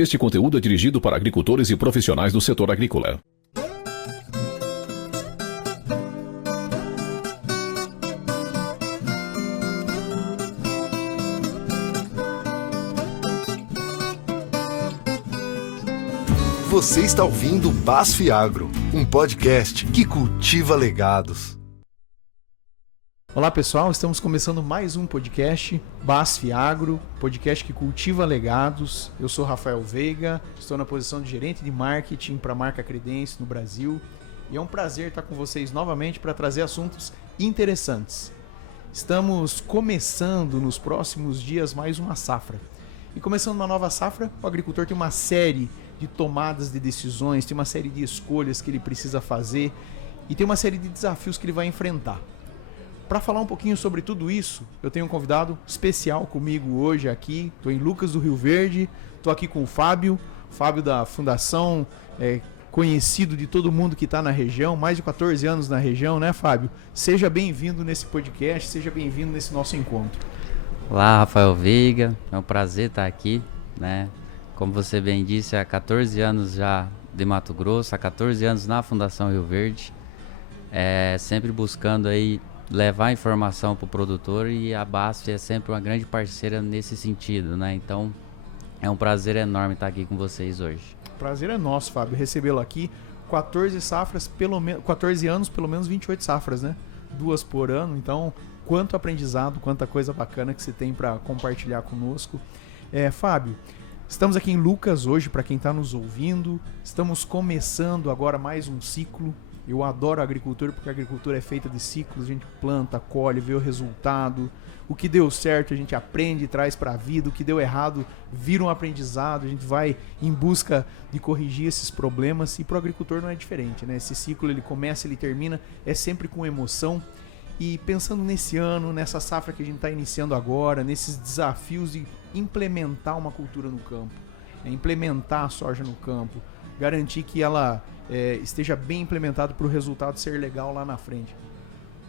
Este conteúdo é dirigido para agricultores e profissionais do setor agrícola. Você está ouvindo BASF Agro, um podcast que cultiva legados. Olá pessoal, estamos começando mais um podcast BASF Agro, podcast que cultiva legados. Eu sou Rafael Veiga, estou na posição de gerente de marketing para a marca Credence no Brasil e é um prazer estar com vocês novamente para trazer assuntos interessantes. Estamos começando nos próximos dias mais uma safra. E começando uma nova safra, o agricultor tem uma série de tomadas de decisões, tem uma série de escolhas que ele precisa fazer e tem uma série de desafios que ele vai enfrentar. Para falar um pouquinho sobre tudo isso, eu tenho um convidado especial comigo hoje aqui. Estou em Lucas do Rio Verde, estou aqui com o Fábio da Fundação, conhecido de todo mundo que está na região, mais de 14 anos na região, né, Fábio? Seja bem-vindo nesse podcast, seja bem-vindo nesse nosso encontro. Olá, Rafael Veiga, é um prazer estar aqui, né? Como você bem disse, há 14 anos já de Mato Grosso, há 14 anos na Fundação Rio Verde, sempre buscando aí levar informação para o produtor, e a BASF é sempre uma grande parceira nesse sentido, né? Então é um prazer enorme estar aqui com vocês hoje. Prazer é nosso, Fábio, recebê-lo aqui. 14 safras, 14 anos, pelo menos 28 safras, né? 2 por ano, então quanto aprendizado, quanta coisa bacana que você tem para compartilhar conosco. Fábio, estamos aqui em Lucas hoje, para quem está nos ouvindo. Estamos começando agora mais um ciclo. Eu adoro a agricultura porque a agricultura é feita de ciclos. A gente planta, colhe, vê o resultado. O que deu certo a gente aprende e traz para a vida. O que deu errado vira um aprendizado. A gente vai em busca de corrigir esses problemas. E para o agricultor não é diferente, né? Esse ciclo ele começa, ele termina, é sempre com emoção. E pensando nesse ano, nessa safra que a gente está iniciando agora, nesses desafios de implementar uma cultura no campo, implementar a soja no campo, garantir que ela esteja bem implementada para o resultado ser legal lá na frente.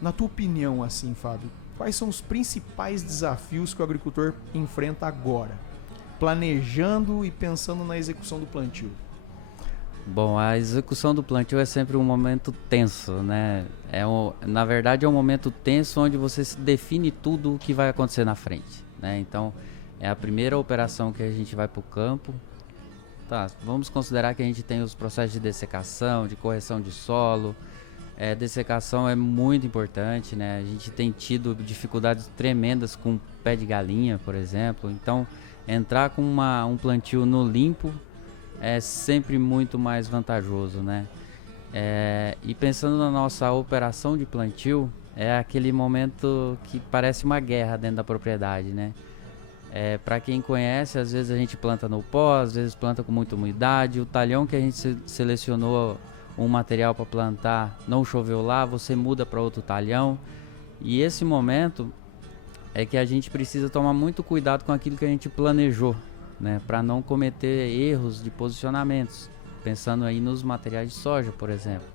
Na tua opinião, assim, Fábio, quais são os principais desafios que o agricultor enfrenta agora, planejando e pensando na execução do plantio? Bom, a execução do plantio é sempre um momento tenso, né? Na verdade é um momento tenso onde você se define tudo o que vai acontecer na frente, né? Então é a primeira operação que a gente vai para o campo. Tá, vamos considerar que a gente tem os processos de dessecação, de correção de solo. Dessecação é muito importante, né? A gente tem tido dificuldades tremendas com pé de galinha, por exemplo. Então, entrar com um plantio no limpo é sempre muito mais vantajoso, né? E pensando na nossa operação de plantio, é aquele momento que parece uma guerra dentro da propriedade, né? Para quem conhece, às vezes a gente planta no pó, às vezes planta com muita umidade. O talhão que a gente selecionou um material para plantar não choveu lá, você muda para outro talhão. E esse momento é que a gente precisa tomar muito cuidado com aquilo que a gente planejou, né? Para não cometer erros de posicionamentos, pensando aí nos materiais de soja, por exemplo,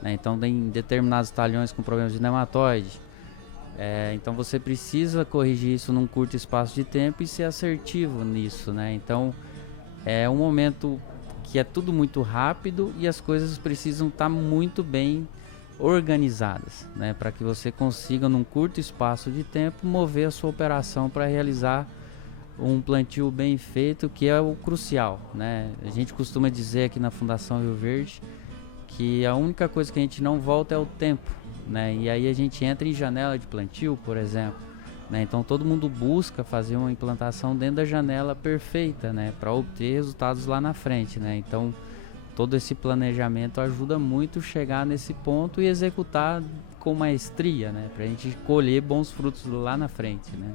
né? Então tem determinados talhões com problemas de nematóide. Então você precisa corrigir isso num curto espaço de tempo e ser assertivo nisso, né? Então é um momento que é tudo muito rápido e as coisas precisam estar muito bem organizadas, né? Para que você consiga num curto espaço de tempo mover a sua operação para realizar um plantio bem feito, que é o crucial, né? A gente costuma dizer aqui na Fundação Rio Verde que a única coisa que a gente não volta é o tempo, né? E aí a gente entra em janela de plantio, por exemplo, né? Então todo mundo busca fazer uma implantação dentro da janela perfeita, né? Para obter resultados lá na frente, né? Então todo esse planejamento ajuda muito a chegar nesse ponto e executar com maestria, né? Para a gente colher bons frutos lá na frente, né?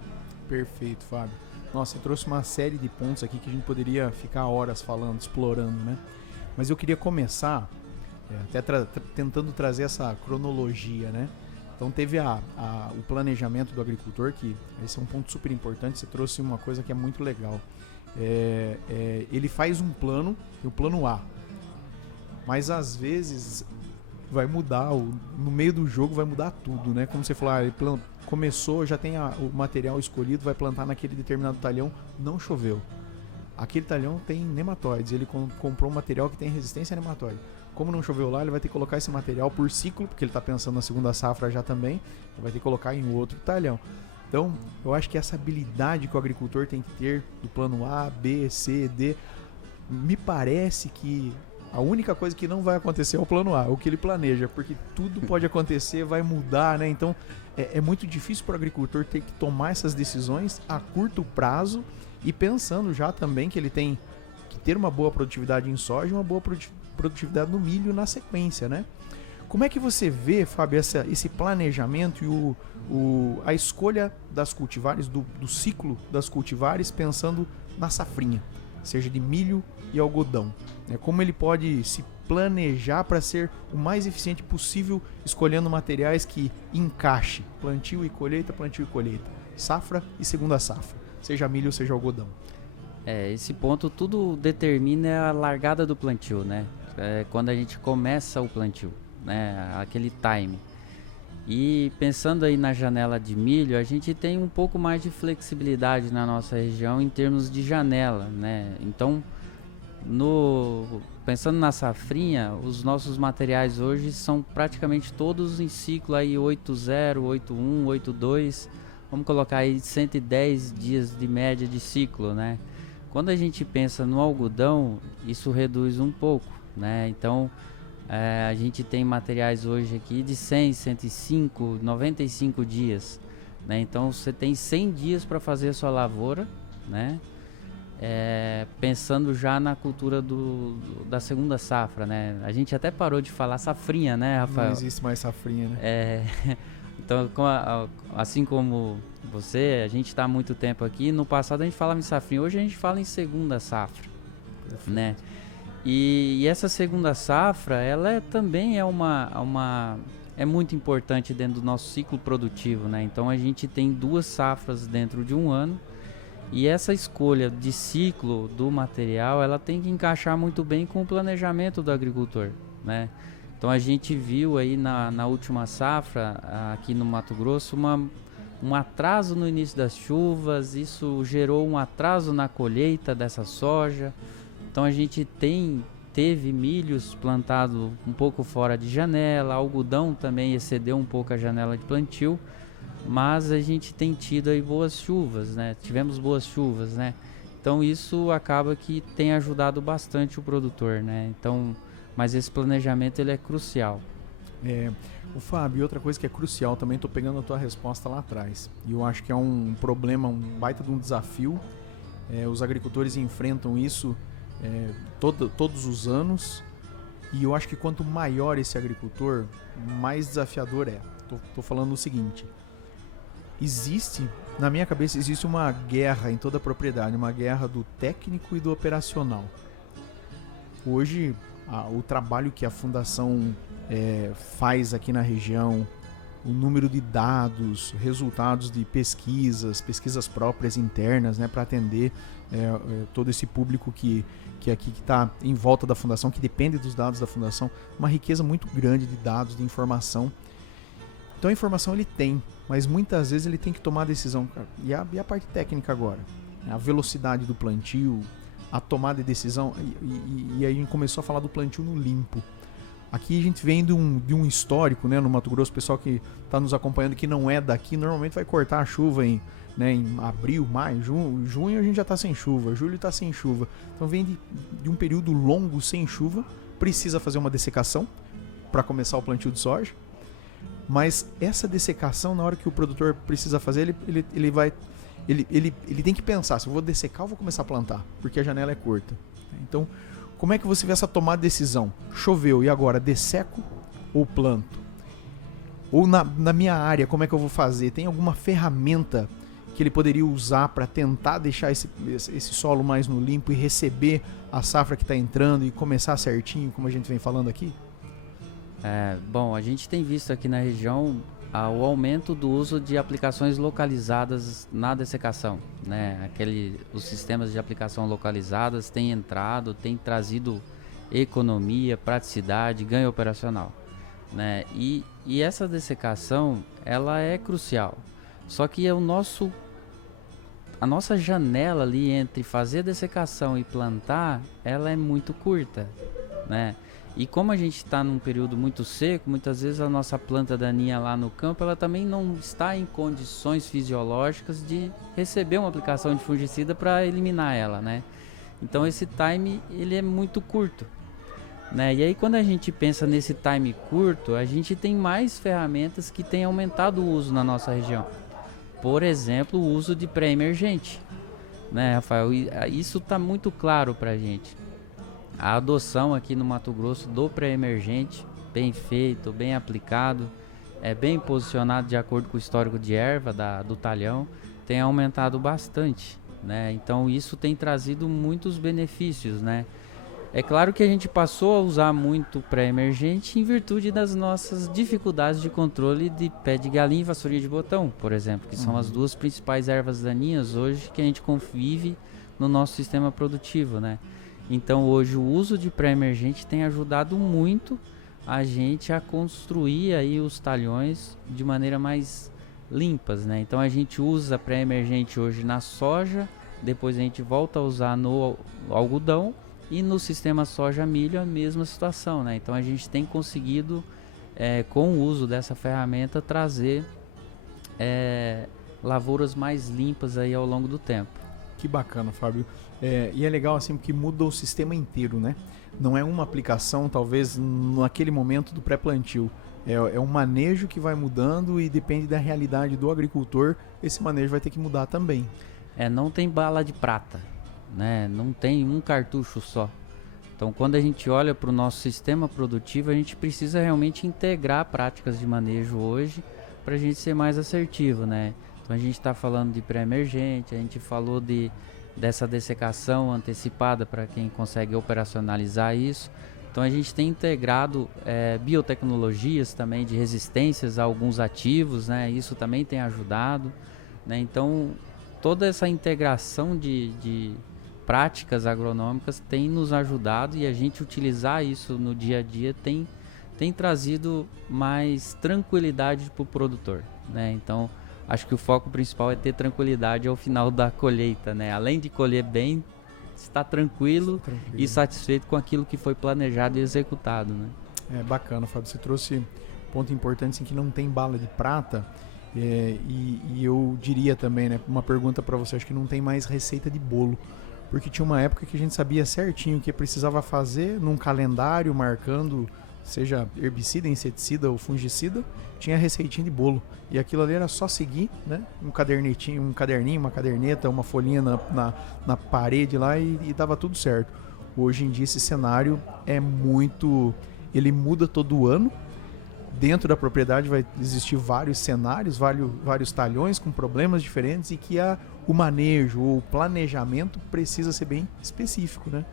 Perfeito, Fábio. Nossa, você trouxe uma série de pontos aqui que a gente poderia ficar horas falando, explorando, né? Mas eu queria começar até tentando trazer essa cronologia, né? Então teve o planejamento do agricultor, que esse é um ponto super importante. Você trouxe uma coisa que é muito legal. Ele faz um plano, o plano A, mas às vezes vai mudar, no meio do jogo vai mudar tudo, né? Como você falou, ele começou, já tem o material escolhido, vai plantar naquele determinado talhão, não choveu. aquele talhão tem nematóides, ele comprou um material que tem resistência a nematóide. Como não choveu lá, ele vai ter que colocar esse material por ciclo, porque ele está pensando na segunda safra já também, ele vai ter que colocar em outro talhão. Então, eu acho que essa habilidade que o agricultor tem que ter do plano A, B, C, D, me parece que a única coisa que não vai acontecer é o plano A, o que ele planeja, porque tudo pode acontecer, vai mudar, né? Então, é muito difícil para o agricultor ter que tomar essas decisões a curto prazo e pensando já também que ele tem que ter uma boa produtividade em soja e uma boa produtividade no milho na sequência, né? Como é que você vê, Fábio, esse planejamento e a escolha das cultivares, do ciclo das cultivares, pensando na safrinha, seja de milho e algodão? Né? Como ele pode se planejar para ser o mais eficiente possível, escolhendo materiais que encaixe plantio e colheita, safra e segunda safra, seja milho ou seja algodão? Esse ponto tudo determina a largada do plantio, né? Quando a gente começa o plantio, né? Aquele time. E pensando aí na janela de milho, a gente tem um pouco mais de flexibilidade na nossa região em termos de janela, né? Então, pensando na safrinha, os nossos materiais hoje são praticamente todos em ciclo aí 8.0, 8.1, 8.2. Vamos colocar aí 110 dias de média de ciclo, né? Quando a gente pensa no algodão, isso reduz um pouco, né? Então, a gente tem materiais hoje aqui de 100, 105, 95 dias, né? Então, você tem 100 dias para fazer a sua lavoura, né? Pensando já na cultura da segunda safra, né? A gente até parou de falar safrinha, né, Rafael? Não existe mais safrinha, né? Então, assim como você, a gente está há muito tempo aqui. No passado a gente falava em safrinha, hoje a gente fala em segunda safra, né? E essa segunda safra, ela também é muito importante dentro do nosso ciclo produtivo, né? Então a gente tem 2 safras dentro de um ano e essa escolha de ciclo do material, ela tem que encaixar muito bem com o planejamento do agricultor, né? Então a gente viu aí na última safra, aqui no Mato Grosso, um atraso no início das chuvas, isso gerou um atraso na colheita dessa soja. Então a gente teve milhos plantados um pouco fora de janela, algodão também excedeu um pouco a janela de plantio, mas a gente tem tido aí boas chuvas, né? Tivemos boas chuvas, né? Então isso acaba que tem ajudado bastante o produtor, né? Então, mas esse planejamento ele é crucial. O Fábio, outra coisa que é crucial também, estou pegando a tua resposta lá atrás, e eu acho que é um problema, um baita de um desafio, os agricultores enfrentam isso todos os anos, e eu acho que quanto maior esse agricultor, mais desafiador é. Tô falando o seguinte, na minha cabeça existe uma guerra em toda a propriedade, uma guerra do técnico e do operacional. Hoje, o trabalho que a Fundação faz aqui na região, o número de dados, resultados de pesquisas próprias internas, né, para atender todo esse público que está em volta da Fundação, que depende dos dados da Fundação, uma riqueza muito grande de dados, de informação. Então a informação ele tem, mas muitas vezes ele tem que tomar a decisão. E a parte técnica agora? A velocidade do plantio, a tomada de decisão, e aí a gente começou a falar do plantio no limpo. Aqui a gente vem de um histórico, né, no Mato Grosso, o pessoal que está nos acompanhando que não é daqui, normalmente vai cortar a chuva em abril, maio, junho a gente já está sem chuva, julho está sem chuva. Então vem de um período longo sem chuva, precisa fazer uma dessecação para começar o plantio de soja, mas essa dessecação, na hora que o produtor precisa fazer, ele tem que pensar, se eu vou dessecar ou vou começar a plantar, porque a janela é curta. Então, como é que você vê essa tomada de decisão? Choveu, e agora? Desseco ou planto? Ou na minha área, como é que eu vou fazer? Tem alguma ferramenta que ele poderia usar para tentar deixar esse solo mais no limpo e receber a safra que está entrando e começar certinho, como a gente vem falando aqui? Bom, a gente tem visto aqui na região o aumento do uso de aplicações localizadas na dessecação, né? Os sistemas de aplicação localizadas têm trazido economia, praticidade, ganho operacional, né? E essa dessecação, ela é crucial. Só que a nossa janela ali entre fazer dessecação e plantar, ela é muito curta, né? E como a gente está num período muito seco, muitas vezes a nossa planta daninha lá no campo, ela também não está em condições fisiológicas de receber uma aplicação de fungicida para eliminar ela, né? Então esse time, ele é muito curto, né? E aí quando a gente pensa nesse time curto, a gente tem mais ferramentas que têm aumentado o uso na nossa região. Por exemplo, o uso de pré-emergente, né, Rafael? Isso está muito claro para a gente. A adoção aqui no Mato Grosso do pré-emergente, bem feito, bem aplicado, bem posicionado de acordo com o histórico de erva do talhão, tem aumentado bastante, né? Então isso tem trazido muitos benefícios, né? É claro que a gente passou a usar muito pré-emergente em virtude das nossas dificuldades de controle de pé de galinha e vassourinha de botão, por exemplo, que são as duas principais ervas daninhas hoje que a gente convive no nosso sistema produtivo, né? Então hoje o uso de pré-emergente tem ajudado muito a gente a construir aí os talhões de maneira mais limpas, né? Então a gente usa pré-emergente hoje na soja, depois a gente volta a usar no algodão, e no sistema soja-milho a mesma situação, né? Então a gente tem conseguido, com o uso dessa ferramenta, trazer lavouras mais limpas aí ao longo do tempo. Que bacana, Fábio. E é legal assim porque muda o sistema inteiro, né? Não é uma aplicação, talvez, naquele momento do pré-plantio. É um manejo que vai mudando e depende da realidade do agricultor, esse manejo vai ter que mudar também. Não tem bala de prata, né? Não tem um cartucho só. Então quando a gente olha para o nosso sistema produtivo, a gente precisa realmente integrar práticas de manejo hoje para a gente ser mais assertivo, né? Então a gente está falando de pré-emergente, a gente falou dessa dessecação antecipada para quem consegue operacionalizar isso. Então a gente tem integrado biotecnologias também de resistências a alguns ativos, né? Isso também tem ajudado, né? Então toda essa integração de práticas agronômicas tem nos ajudado, e a gente utilizar isso no dia a dia tem trazido mais tranquilidade para o produtor, né? Então acho que o foco principal é ter tranquilidade ao final da colheita, né? Além de colher bem, estar tranquilo e satisfeito com aquilo que foi planejado e executado, né? Bacana, Fábio. Você trouxe um ponto importante assim, que não tem bala de prata. E eu diria também, né, uma pergunta para você, acho que não tem mais receita de bolo, porque tinha uma época que a gente sabia certinho o que precisava fazer num calendário, marcando, seja herbicida, inseticida ou fungicida, tinha receitinha de bolo, e aquilo ali era só seguir, né, um caderninho, uma caderneta, uma folhinha na parede lá e dava tudo certo. Hoje em dia esse cenário ele muda todo ano. Dentro da propriedade vai existir vários cenários, vários talhões com problemas diferentes, e que o manejo ou o planejamento precisa ser bem específico, né?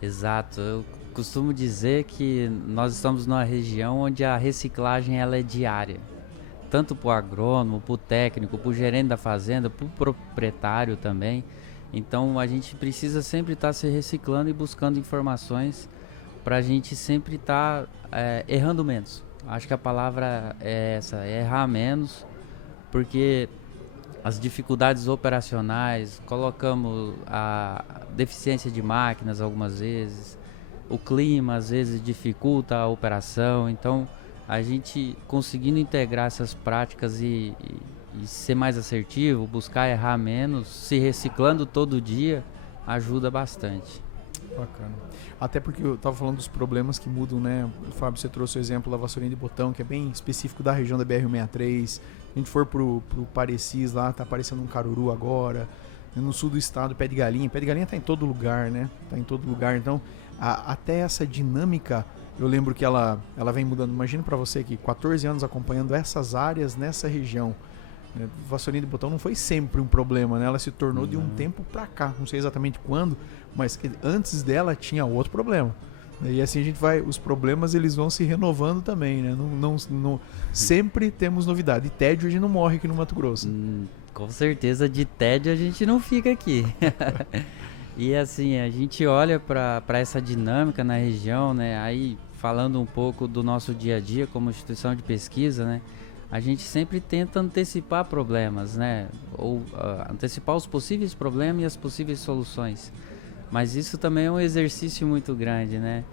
Exato. Eu costumo dizer que nós estamos numa região onde a reciclagem ela é diária. Tanto para o agrônomo, para o técnico, para o gerente da fazenda, para o proprietário também. Então a gente precisa sempre estar se reciclando e buscando informações para a gente sempre estar errando menos. Acho que a palavra é essa, errar menos, porque as dificuldades operacionais, colocamos a deficiência de máquinas algumas vezes, o clima às vezes dificulta a operação, então a gente conseguindo integrar essas práticas e ser mais assertivo, buscar errar menos, se reciclando todo dia, ajuda bastante. Bacana. Até porque eu estava falando dos problemas que mudam, né? O Fábio, você trouxe o exemplo da vassourinha de botão, que é bem específico da região da BR-163. Se a gente for pro Parecis lá, tá aparecendo um caruru agora. No sul do estado, pé de galinha. Pé de galinha tá em todo lugar, né? Tá em todo lugar. Então, até essa dinâmica, eu lembro que ela vem mudando. Imagina para você que 14 anos acompanhando essas áreas nessa região. Vassourinha de botão não foi sempre um problema, né? Ela se tornou de um tempo para cá, não sei exatamente quando, mas antes dela tinha outro problema. E assim a gente vai, os problemas eles vão se renovando também, né? Não sempre temos novidade. E tédio a gente não morre aqui no Mato Grosso. Com certeza de tédio a gente não fica aqui. E assim, a gente olha para essa dinâmica na região, né? Aí falando um pouco do nosso dia a dia como instituição de pesquisa, né? a gente sempre tenta antecipar problemas, né? Ou antecipar os possíveis problemas e as possíveis soluções. Mas isso também é um exercício muito grande, né?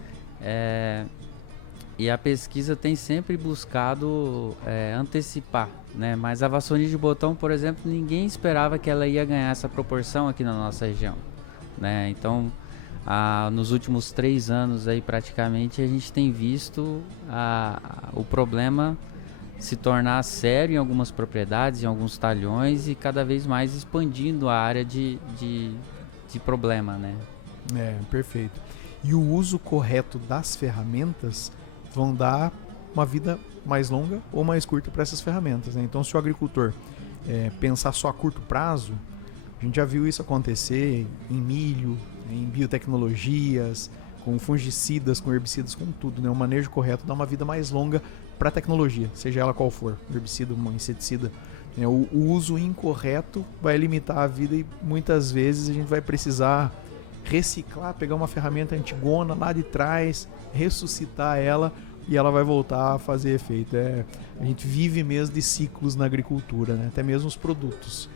E a pesquisa tem sempre buscado antecipar, né? Mas a vassourinha de botão, por exemplo, ninguém esperava que ela ia ganhar essa proporção aqui na nossa região, né? Então, nos últimos 3 anos aí praticamente a gente tem visto o problema se tornar sério em algumas propriedades, em alguns talhões e cada vez mais expandindo a área de problema, né? Perfeito. E o uso correto das ferramentas vão dar uma vida mais longa ou mais curta para essas ferramentas, né? Então, se o agricultor pensar só a curto prazo, a gente já viu isso acontecer em milho, em biotecnologias, com fungicidas, com herbicidas, com tudo, né? O manejo correto dá uma vida mais longa para a tecnologia, seja ela qual for, herbicida, inseticida. O uso incorreto vai limitar a vida e muitas vezes a gente vai precisar reciclar, pegar uma ferramenta antigona lá de trás, ressuscitar ela e ela vai voltar a fazer efeito. A gente vive mesmo de ciclos na agricultura, né? Até mesmo os produtos.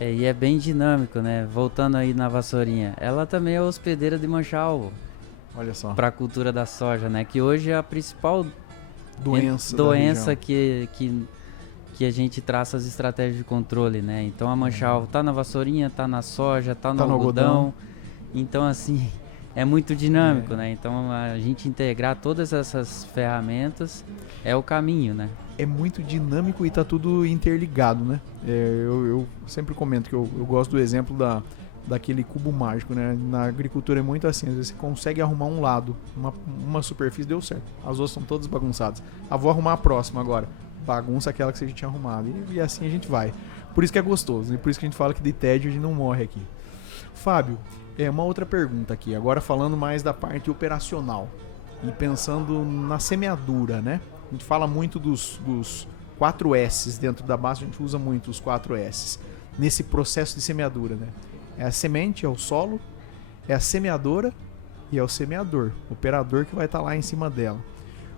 E é bem dinâmico, né? Voltando aí na vassourinha, ela também é hospedeira de mancha-alvo. Olha só. Para a cultura da soja, né? Que hoje é a principal doença que a gente traça as estratégias de controle, né? Então a mancha-alvo tá na vassourinha, tá na soja, tá no algodão. Então, assim, é muito dinâmico, né? Então a gente integrar todas essas ferramentas é o caminho, né? É muito dinâmico e tá tudo interligado, né? Eu sempre comento que eu gosto do exemplo daquele cubo mágico, né? Na agricultura é muito assim, às vezes você consegue arrumar um lado, uma superfície deu certo, as outras estão todas bagunçadas. Vou arrumar a próxima agora, bagunça aquela que você já tinha arrumado, e assim a gente vai. Por isso que é gostoso, e por isso que a gente fala que de tédio a gente não morre aqui. Fábio, uma outra pergunta aqui, agora falando mais da parte operacional e pensando na semeadura, né? A gente fala muito dos 4 S's dentro da base, a gente usa muito os 4 S's nesse processo de semeadura, né? É a semente, é o solo, é a semeadora e é o semeador, o operador que vai estar lá em cima dela.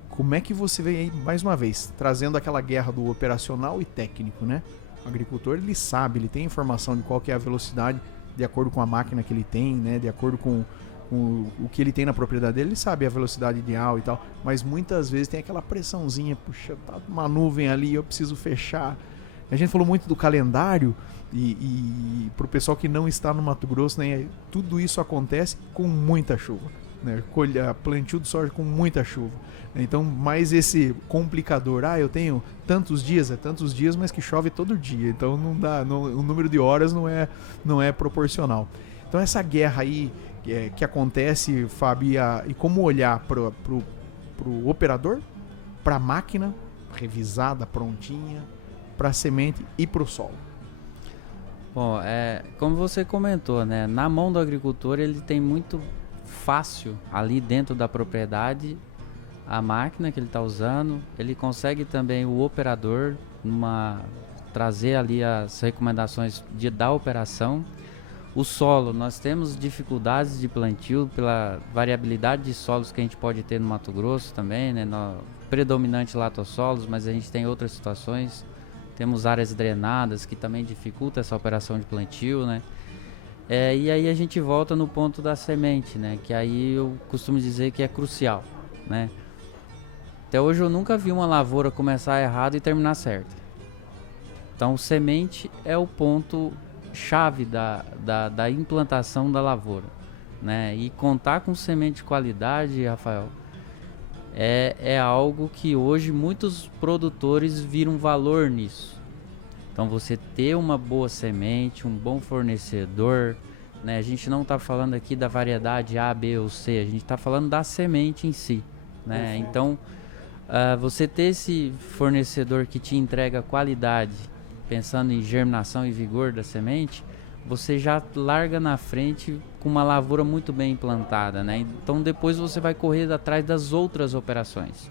Como é que você vê aí, mais uma vez, trazendo aquela guerra do operacional e técnico, né? O agricultor, ele sabe, ele tem informação de qual que é a velocidade de acordo com a máquina que ele tem, né? De acordo com o que ele tem na propriedade dele, ele sabe a velocidade ideal e tal, mas muitas vezes tem aquela pressãozinha, puxa, tá uma nuvem ali, eu preciso fechar. A gente falou muito do calendário e pro pessoal que não está no Mato Grosso, né, tudo isso acontece com muita chuva, né? Plantio de soja com muita chuva. Então, mais esse complicador, eu tenho tantos dias, mas que chove todo dia, então não dá, o número de horas não é proporcional. Então essa guerra aí que acontece, Fábio, e como olhar pro operador, para a máquina revisada, prontinha, para a semente e para o solo. Bom, como você comentou, né? Na mão do agricultor ele tem muito fácil ali dentro da propriedade a máquina que ele está usando, ele consegue também o operador trazer ali as recomendações da operação. O solo, nós temos dificuldades de plantio pela variabilidade de solos que a gente pode ter no Mato Grosso também, né? Predominante latossolos, mas a gente tem outras situações. Temos áreas drenadas que também dificultam essa operação de plantio, né? E aí a gente volta no ponto da semente, né? Que aí eu costumo dizer que é crucial, né? Até hoje eu nunca vi uma lavoura começar errado e terminar certo. Então semente é o ponto chave da implantação da lavoura, né? E contar com semente de qualidade, Rafael, é algo que hoje muitos produtores viram valor nisso. Então você ter uma boa semente, um bom fornecedor, né? A gente não está falando aqui da variedade A, B ou C, a gente está falando da semente em si, né? Então você ter esse fornecedor que te entrega qualidade, pensando em germinação e vigor da semente, você já larga na frente com uma lavoura muito bem implantada, né? Então depois você vai correr atrás das outras operações,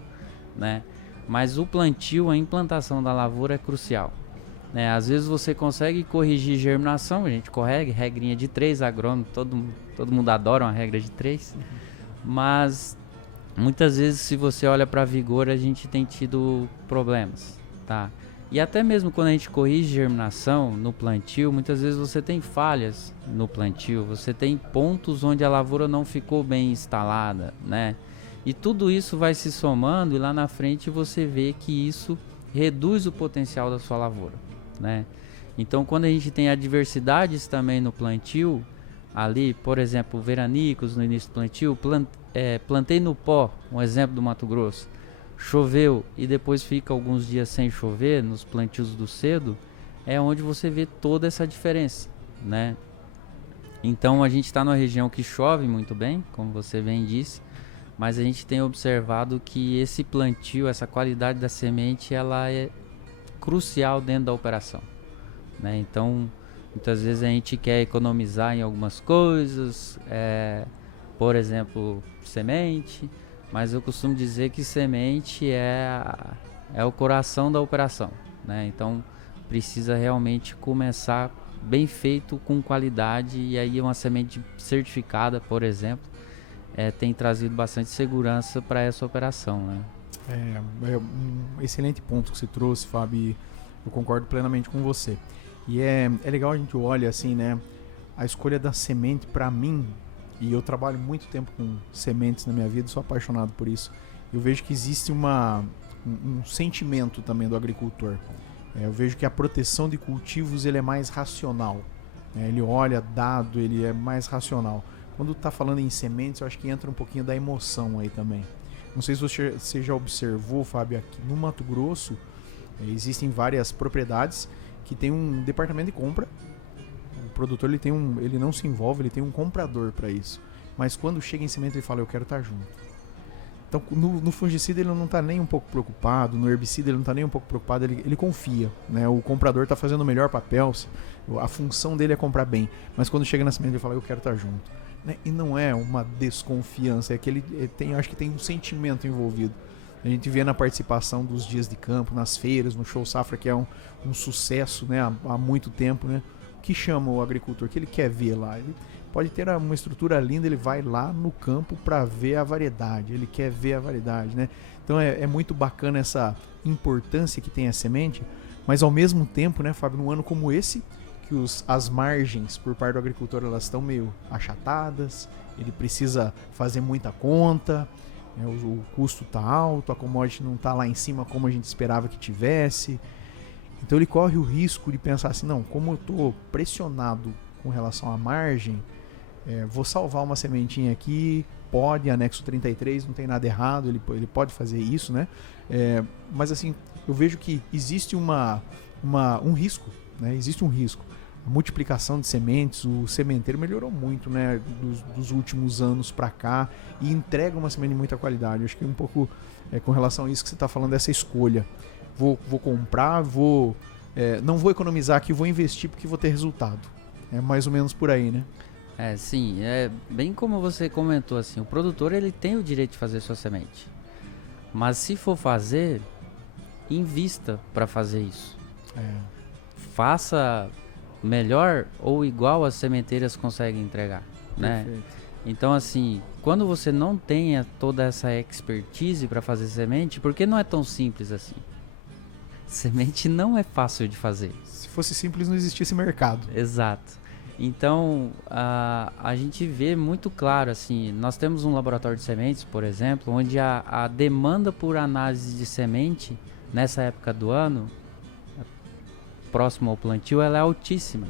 né? Mas o plantio, a implantação da lavoura é crucial, né? Às vezes você consegue corrigir germinação, a gente corrige, regrinha de 3, agrônomo, todo mundo adora uma regra de 3, mas muitas vezes se você olha para vigor a gente tem tido problemas, tá? E até mesmo quando a gente corrige germinação no plantio, muitas vezes você tem falhas no plantio, você tem pontos onde a lavoura não ficou bem instalada, né? E tudo isso vai se somando e lá na frente você vê que isso reduz o potencial da sua lavoura, né? Então quando a gente tem adversidades também no plantio, ali, por exemplo, veranicos no início do plantio, plantei no pó, um exemplo do Mato Grosso, choveu e depois fica alguns dias sem chover nos plantios do cedo, é onde você vê toda essa diferença, né? Então a gente está numa região que chove muito bem, como você bem disse, mas a gente tem observado que esse plantio, essa qualidade da semente, ela é crucial dentro da operação, né? Então muitas vezes a gente quer economizar em algumas coisas, por exemplo, semente, mas eu costumo dizer que semente é o coração da operação, né? Então precisa realmente começar bem feito, com qualidade, e aí uma semente certificada, por exemplo, tem trazido bastante segurança para essa operação, né? É um excelente ponto que você trouxe, Fábio, eu concordo plenamente com você. E é legal a gente olha assim, né? A escolha da semente, para mim, e eu trabalho muito tempo com sementes na minha vida, sou apaixonado por isso. Eu vejo que existe um sentimento também do agricultor. Eu vejo que a proteção de cultivos ele é mais racional, né? Ele olha dado, ele é mais racional. Quando está falando em sementes, eu acho que entra um pouquinho da emoção aí também. Não sei se você já observou, Fábio, aqui no Mato Grosso existem várias propriedades que tem um departamento de compra. O produtor ele não se envolve, ele tem um comprador para isso. Mas quando chega em semente ele fala, eu quero estar junto. Então no fungicida ele não está nem um pouco preocupado, no herbicida ele não está nem um pouco preocupado, ele confia, né? O comprador está fazendo o melhor papel, a função dele é comprar bem. Mas quando chega na semente ele fala, eu quero estar junto, né? E não é uma desconfiança, acho que tem um sentimento envolvido. A gente vê na participação dos dias de campo, nas feiras, no Show Safra, que é um sucesso, né, há muito tempo, né? O que chama o agricultor? O que ele quer ver lá? Ele pode ter uma estrutura linda, ele vai lá no campo para ver a variedade, ele quer ver a variedade, né? Então é muito bacana essa importância que tem a semente, mas ao mesmo tempo, né, Fábio, num ano como esse, que as margens por parte do agricultor elas estão meio achatadas, ele precisa fazer muita conta, o custo está alto, a commodity não está lá em cima como a gente esperava que tivesse. Então ele corre o risco de pensar assim, não, como eu estou pressionado com relação à margem, vou salvar uma sementinha aqui, pode, anexo 33, não tem nada errado, ele pode fazer isso, né? Mas assim, eu vejo que existe um risco, né? Existe um risco. A multiplicação de sementes, o sementeiro melhorou muito, né, dos últimos anos para cá, e entrega uma semente de muita qualidade. Eu acho que um pouco com relação a isso que você está falando, dessa escolha. Vou comprar, não vou economizar aqui, vou investir porque vou ter resultado. É mais ou menos por aí, né? Sim, bem como você comentou, assim, o produtor ele tem o direito de fazer sua semente, mas se for fazer, invista para fazer isso. Faça melhor ou igual as sementeiras conseguem entregar, né? Então, assim, quando você não tenha toda essa expertise para fazer semente, porque não é tão simples assim. Semente não é fácil de fazer. Se fosse simples, não existisse mercado. Exato. Então, a gente vê muito claro, assim, nós temos um laboratório de sementes, por exemplo, onde a demanda por análise de semente, nessa época do ano, próximo ao plantio, ela é altíssima,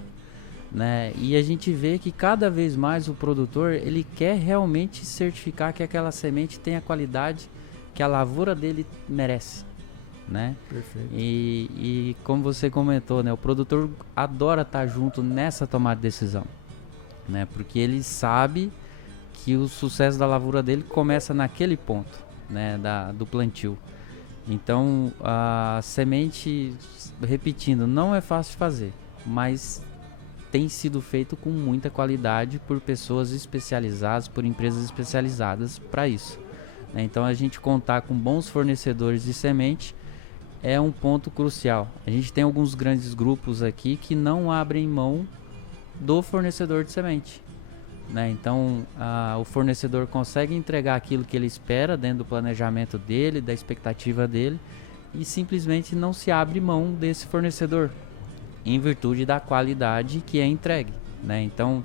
né? E a gente vê que cada vez mais o produtor ele quer realmente certificar que aquela semente tem a qualidade que a lavoura dele merece, né? Perfeito. E como você comentou, né? O produtor adora estar junto nessa tomada de decisão, né? Porque ele sabe que o sucesso da lavoura dele começa naquele ponto, né? Do plantio. Então, a semente, repetindo, não é fácil de fazer, mas tem sido feito com muita qualidade por pessoas especializadas, por empresas especializadas para isso, né? Então, a gente contar com bons fornecedores de semente é um ponto crucial. A gente tem alguns grandes grupos aqui que não abrem mão do fornecedor de semente, né? Então o fornecedor consegue entregar aquilo que ele espera dentro do planejamento dele, da expectativa dele, e simplesmente não se abre mão desse fornecedor, em virtude da qualidade que é entregue, né? Então,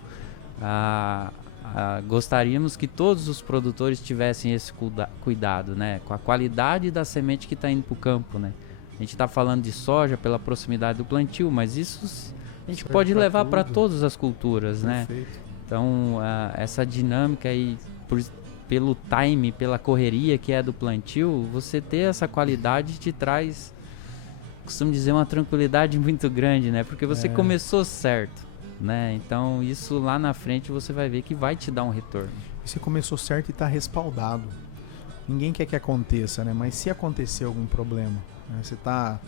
gostaríamos que todos os produtores tivessem esse cuidado, né? Com a qualidade da semente que está indo para o campo, né? A gente está falando de soja pela proximidade do plantio, mas isso a gente pode levar para todas as culturas, né? Então, essa dinâmica aí, pelo time, pela correria que é do plantio, você ter essa qualidade te traz, costumo dizer, uma tranquilidade muito grande, né? Porque você começou certo, né? Então, isso lá na frente você vai ver que vai te dar um retorno. Você começou certo e está respaldado. Ninguém quer que aconteça, né? Mas se acontecer algum problema, né? Você tá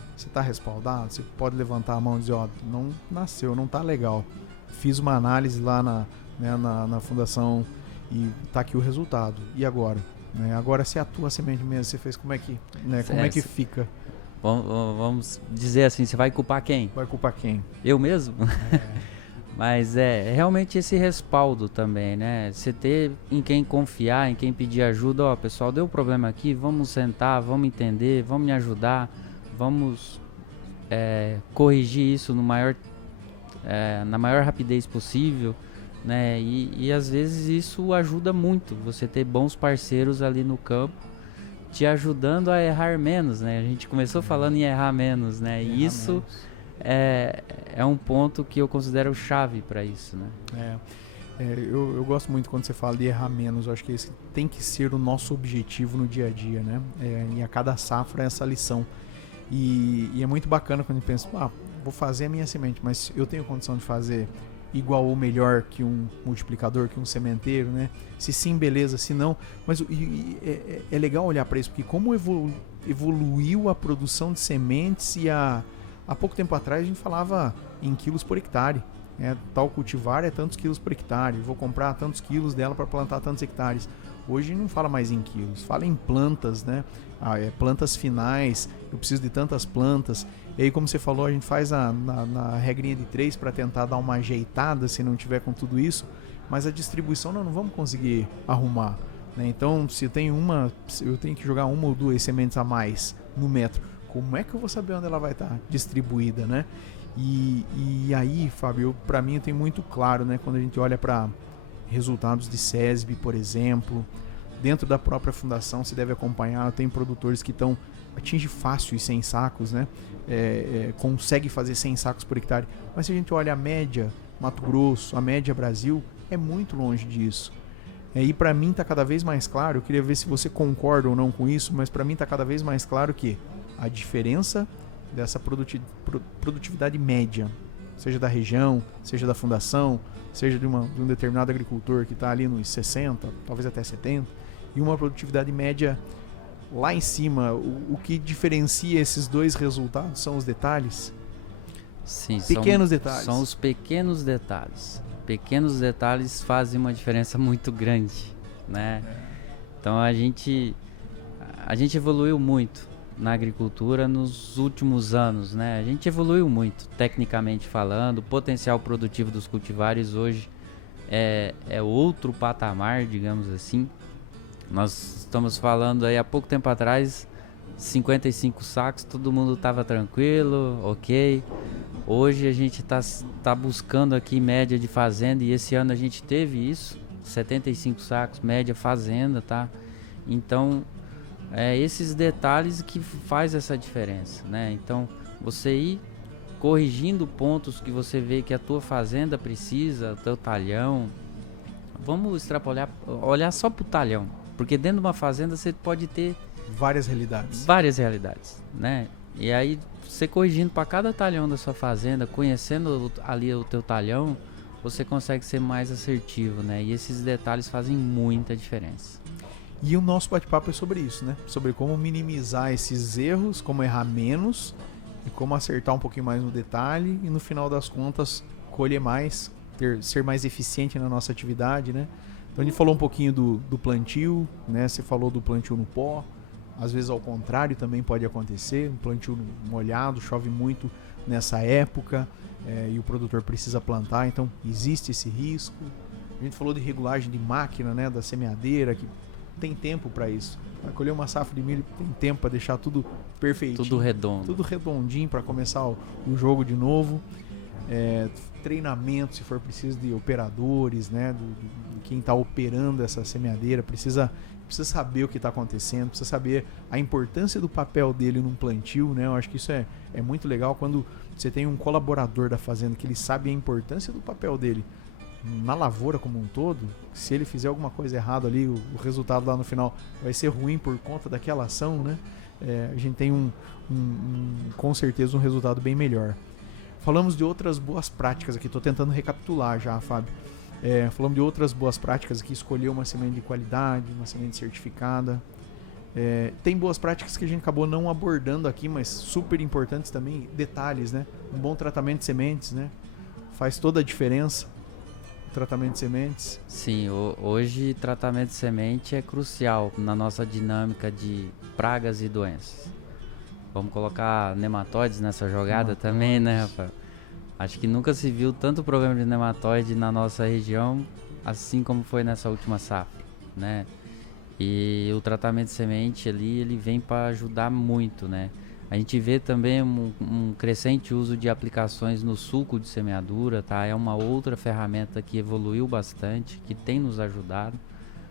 respaldado, você pode levantar a mão e dizer, ó, não nasceu, não tá legal. Fiz uma análise lá na fundação e tá aqui o resultado. E agora? Né? Agora, se a tua semente mesmo você fez, como é que, né? Como é que fica? Vamos dizer assim, você vai culpar quem? Vai culpar quem? Eu mesmo? Mas é realmente esse respaldo também, né? Você ter em quem confiar, em quem pedir ajuda. Ó, pessoal, deu problema aqui, vamos sentar, vamos entender, vamos me ajudar, vamos corrigir isso na maior rapidez possível, né? E às vezes isso ajuda muito, você ter bons parceiros ali no campo, te ajudando a errar menos, né? A gente começou falando em errar menos, né? E isso é um ponto que eu considero chave para isso, né? Eu gosto muito quando você fala de errar menos. Eu acho que esse tem que ser o nosso objetivo no dia a dia, né? E a cada safra é essa lição. E é muito bacana quando a gente pensa, vou fazer a minha semente, mas eu tenho condição de fazer igual ou melhor que um multiplicador, que um sementeiro, né? Se sim, beleza, se não. Mas é legal olhar para isso, porque como evoluiu a produção de sementes e há pouco tempo atrás a gente falava em quilos por hectare. Tal cultivar é tantos quilos por hectare, vou comprar tantos quilos dela para plantar tantos hectares. Hoje não fala mais em quilos, fala em plantas, né? Plantas finais, eu preciso de tantas plantas. E aí, como você falou, a gente faz na regrinha de 3 para tentar dar uma ajeitada se não tiver com tudo isso, mas a distribuição nós não vamos conseguir arrumar, né? Então, se eu tenho que jogar 1 ou 2 sementes a mais no metro, como é que eu vou saber onde ela vai estar distribuída, né? E aí, Fábio, para mim tem muito claro, né? Quando a gente olha para resultados de SESB, por exemplo, dentro da própria fundação se deve acompanhar, tem produtores que atinge fácil os 100 sacos, né? Consegue fazer 100 sacos por hectare, mas se a gente olha a média Mato Grosso, a média Brasil, é muito longe disso. E para mim está cada vez mais claro, eu queria ver se você concorda ou não com isso, mas para mim está cada vez mais claro que a diferença dessa produtividade média, seja da região, seja da fundação, seja de um determinado agricultor que está ali nos 60, talvez até 70, e uma produtividade média lá em cima, o que diferencia esses dois resultados são os detalhes? Sim, pequenos detalhes. São os pequenos detalhes. Pequenos detalhes fazem uma diferença muito grande, né? Então a gente evoluiu muito na agricultura nos últimos anos, né? A gente evoluiu muito, tecnicamente falando. O potencial produtivo dos cultivares hoje é outro patamar, digamos assim. Nós estamos falando aí há pouco tempo atrás, 55 sacos, todo mundo estava tranquilo, ok. Hoje a gente tá buscando aqui média de fazenda, e esse ano a gente teve isso, 75 sacos, média fazenda, tá? Então, esses detalhes que faz essa diferença, né? Então, você ir corrigindo pontos que você vê que a tua fazenda precisa, o teu talhão. Vamos extrapolar, olhar só pro talhão, porque dentro de uma fazenda você pode ter várias realidades, né? E aí, você corrigindo para cada talhão da sua fazenda, conhecendo ali o teu talhão, você consegue ser mais assertivo, né? E esses detalhes fazem muita diferença. E o nosso bate-papo é sobre isso, né? Sobre como minimizar esses erros, como errar menos e como acertar um pouquinho mais no detalhe e no final das contas colher mais, ser mais eficiente na nossa atividade, né? Então a gente falou um pouquinho do plantio, né? Você falou do plantio no pó. Às vezes ao contrário também pode acontecer, um plantio molhado, chove muito nessa época e o produtor precisa plantar, então existe esse risco. A gente falou de regulagem de máquina, né, da semeadeira, que tem tempo para isso. Vai colher uma safra de milho, tem tempo para deixar tudo perfeitinho. Tudo redondo. Tudo redondinho para começar o jogo de novo. Treinamento, se for preciso, de operadores, né? De quem está operando essa semeadeira, precisa saber o que está acontecendo, precisa saber a importância do papel dele num plantio, né? Eu acho que isso é muito legal quando você tem um colaborador da fazenda que ele sabe a importância do papel dele na lavoura como um todo. Se ele fizer alguma coisa errada ali, o resultado lá no final vai ser ruim por conta daquela ação, né? A gente tem com certeza um resultado bem melhor. Falamos de outras boas práticas aqui, estou tentando recapitular já, Fábio. Falamos de outras boas práticas aqui, escolher uma semente de qualidade, uma semente certificada. Tem boas práticas que a gente acabou não abordando aqui, mas super importantes também, detalhes, né? Um bom tratamento de sementes, né? Faz toda a diferença o tratamento de sementes. Sim, hoje tratamento de semente é crucial na nossa dinâmica de pragas e doenças. Vamos colocar nematóides nessa jogada também, né, Rafael? Acho que nunca se viu tanto problema de nematóide na nossa região, assim como foi nessa última safra, né? E o tratamento de semente ali, ele vem para ajudar muito, né? A gente vê também um crescente uso de aplicações no sulco de semeadura, tá? É uma outra ferramenta que evoluiu bastante, que tem nos ajudado,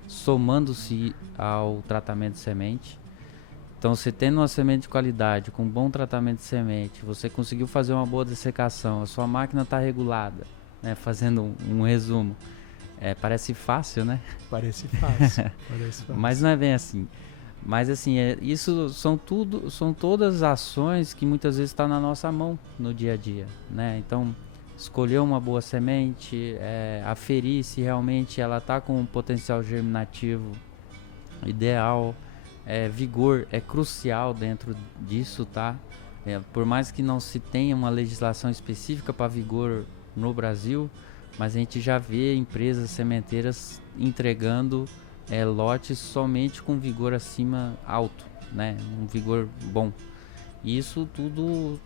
somando-se ao tratamento de semente. Então, você tendo uma semente de qualidade, com bom tratamento de semente, você conseguiu fazer uma boa dessecação, a sua máquina está regulada, né? Fazendo um resumo. Parece fácil, né? Parece fácil. Mas não é bem assim. Mas assim, isso são todas ações que muitas vezes estão na nossa mão no dia a dia, né? Então, escolher uma boa semente, aferir se realmente ela está com um potencial germinativo ideal. Vigor é crucial dentro disso, tá? Por mais que não se tenha uma legislação específica para vigor no Brasil, mas a gente já vê empresas sementeiras entregando lotes somente com vigor acima alto, né? Um vigor bom. Isso tudo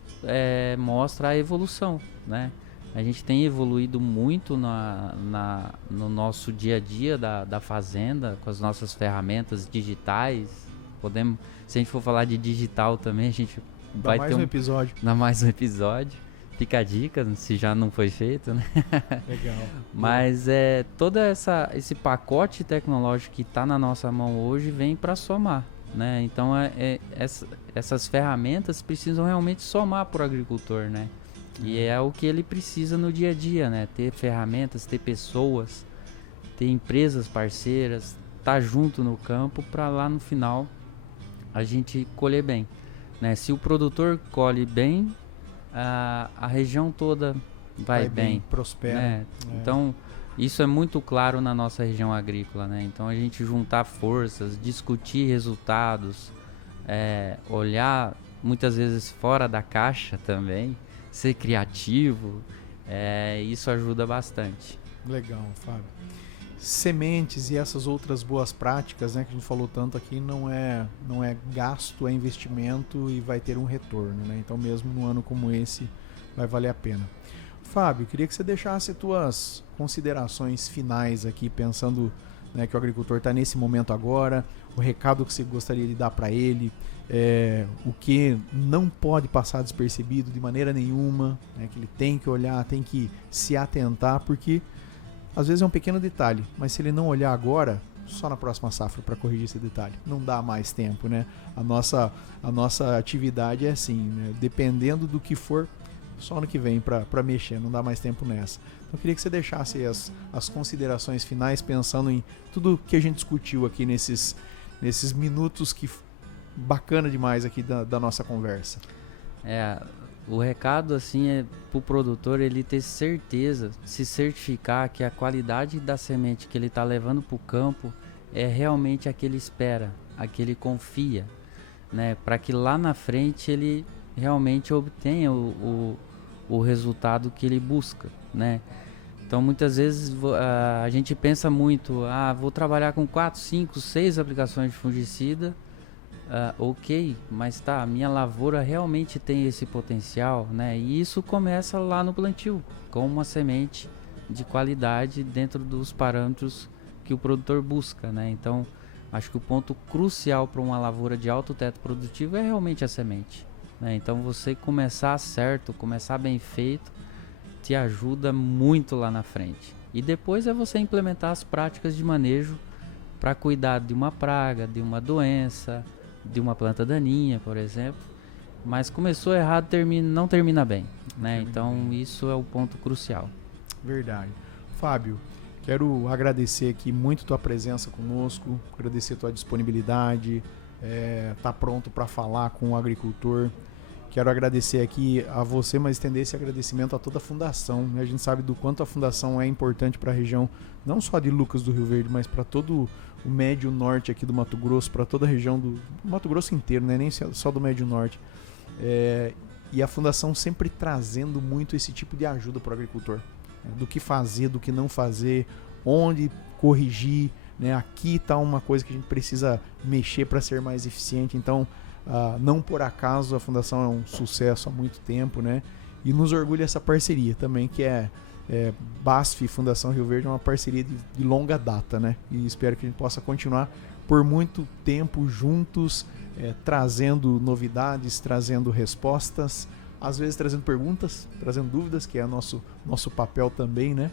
mostra a evolução, né? A gente tem evoluído muito no nosso dia a dia da fazenda, com as nossas ferramentas digitais. Se a gente for falar de digital também, a gente vai ter Dá mais um episódio. Fica a dica, se já não foi feito, né? Legal. Mas todo esse pacote tecnológico que está na nossa mão hoje vem para somar, né? Então essas ferramentas precisam realmente somar para o agricultor, né? E é o que ele precisa no dia a dia, né? Ter ferramentas, ter pessoas, ter empresas parceiras, estar junto no campo para lá no final a gente colher bem, né? Se o produtor colhe bem, a região toda vai bem, prospera, né? Então isso é muito claro na nossa região agrícola, né? Então a gente juntar forças, discutir resultados, olhar muitas vezes fora da caixa também, ser criativo, isso ajuda bastante. Legal, Fábio. Sementes e essas outras boas práticas, né, que a gente falou tanto aqui, não é gasto, é investimento e vai ter um retorno, né? Então mesmo num ano como esse vai valer a pena. Fábio, queria que você deixasse tuas considerações finais aqui, pensando, né, que o agricultor está nesse momento agora, o recado que você gostaria de dar para ele, o que não pode passar despercebido de maneira nenhuma, né, que ele tem que olhar, tem que se atentar, porque às vezes é um pequeno detalhe, mas se ele não olhar agora, só na próxima safra para corrigir esse detalhe. Não dá mais tempo, né? A nossa atividade é assim, né? Dependendo do que for, só no que vem para mexer, não dá mais tempo nessa. Então eu queria que você deixasse as considerações finais, pensando em tudo que a gente discutiu aqui nesses minutos que bacana demais aqui da nossa conversa. O recado assim é pro produtor ele ter certeza, se certificar que a qualidade da semente que ele está levando para o campo é realmente a que ele espera, a que ele confia, né? Para que lá na frente ele realmente obtenha o resultado que ele busca, né? Então muitas vezes a gente pensa muito, vou trabalhar com 4, 5, 6 aplicações de fungicida. Ok, mas a minha lavoura realmente tem esse potencial, né? E isso começa lá no plantio, com uma semente de qualidade dentro dos parâmetros que o produtor busca, né? Então, acho que o ponto crucial para uma lavoura de alto teto produtivo é realmente a semente, né? Então você começar certo, começar bem feito, te ajuda muito lá na frente. E depois é você implementar as práticas de manejo para cuidar de uma praga, de uma doença, de uma planta daninha, por exemplo. Mas começou errado, não termina bem, né? Então isso é o ponto crucial. Verdade. Fábio, quero agradecer aqui muito tua presença conosco, agradecer tua disponibilidade, tá pronto para falar com o agricultor. Quero agradecer aqui a você, mas estender esse agradecimento a toda a fundação, né? A gente sabe do quanto a fundação é importante para a região, não só de Lucas do Rio Verde, mas para todo o médio norte aqui do Mato Grosso, para toda a região do Mato Grosso inteiro, né? Nem só do médio norte. E a fundação sempre trazendo muito esse tipo de ajuda para o agricultor, né? Do que fazer, do que não fazer, onde corrigir, né? Aqui está uma coisa que a gente precisa mexer para ser mais eficiente. Então, não por acaso a fundação é um sucesso há muito tempo, né? E nos orgulha essa parceria também, que é BASF e Fundação Rio Verde, é uma parceria de longa data, né? E espero que a gente possa continuar por muito tempo juntos, trazendo novidades, trazendo respostas, às vezes trazendo perguntas, trazendo dúvidas, que é nosso papel também, né?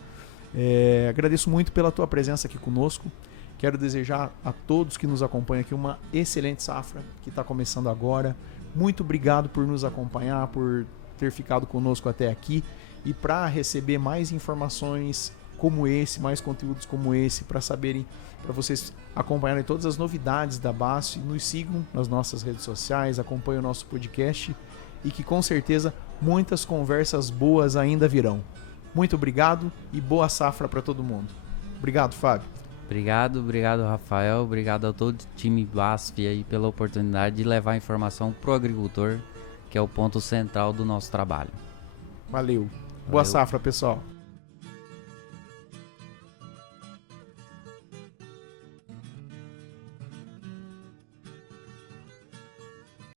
Agradeço muito pela tua presença aqui conosco. Quero desejar a todos que nos acompanham aqui uma excelente safra que está começando agora. Muito obrigado por nos acompanhar, por ter ficado conosco até aqui. E para receber mais informações como esse, mais conteúdos como esse, para vocês acompanharem todas as novidades da BASF, nos sigam nas nossas redes sociais, acompanhem o nosso podcast e que com certeza muitas conversas boas ainda virão. Muito obrigado e boa safra para todo mundo. Obrigado, Fábio. Obrigado, Rafael. Obrigado a todo o time BASF aí pela oportunidade de levar a informação pro agricultor, que é o ponto central do nosso trabalho. Valeu. Boa safra, pessoal.